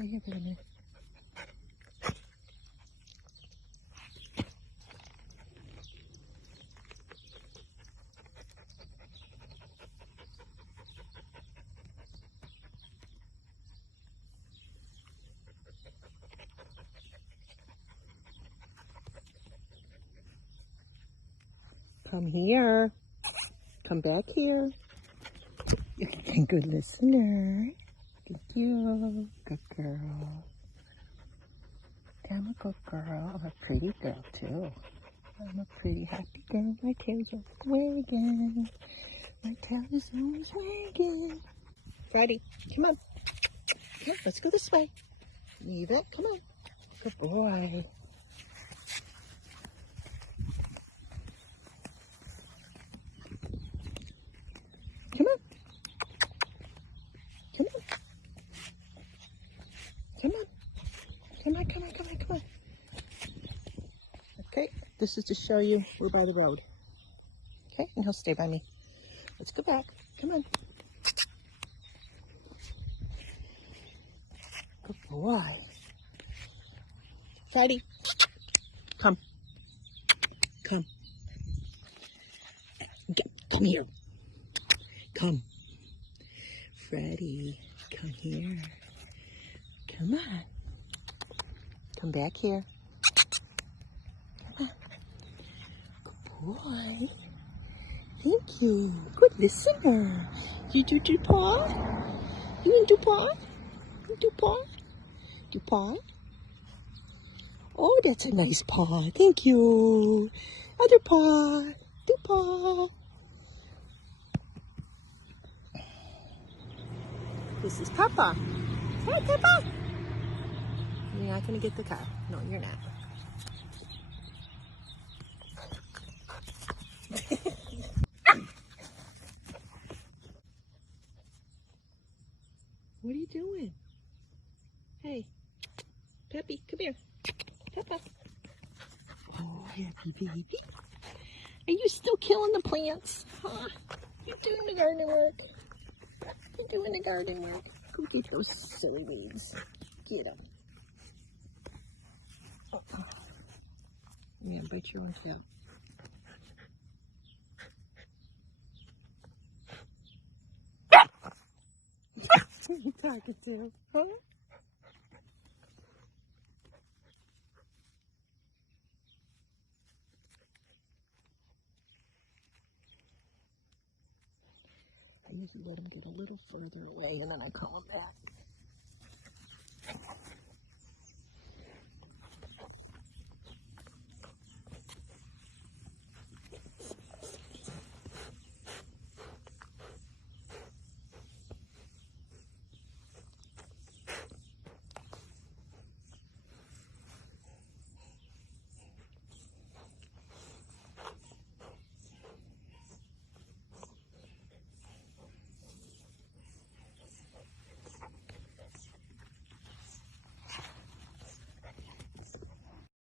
Right here, baby. Come here. Come back here. You're a good listener. Thank you. Good girl. I'm a good girl. I'm a pretty girl, too. I'm a pretty happy girl. My tail's always wagging. My tail is always wagging. Friday, come on. Come on, let's go this way. Leave it. Come on. Good boy. Come on. Come on. Come on. Come on, come on, come on, come on. Okay, this is to show you we're by the road. Okay, and he'll stay by me. Let's go back. Come on. Good boy. Friday, come. Come. Come here. Come. Freddie, come here. Come on. Come back here. Come on. Good boy. Thank you. Good listener. You do paw? You want to do paw? You do paw? Do paw? Oh, that's a nice paw. Thank you. Other paw. Do paw. This is Papa. Hi, Papa. You're not going to get the car. No, you're not. What are you doing? Hey, Peppy, come here. Papa. Oh, happy baby. Are you still killing the plants? Huh? You're doing the garden work. You're doing the garden work. Go get those silly weeds. Get them. Oh. Yeah, bite your own tail. Who are you talking to? Huh? I usually let him get a little further away and then I call him back.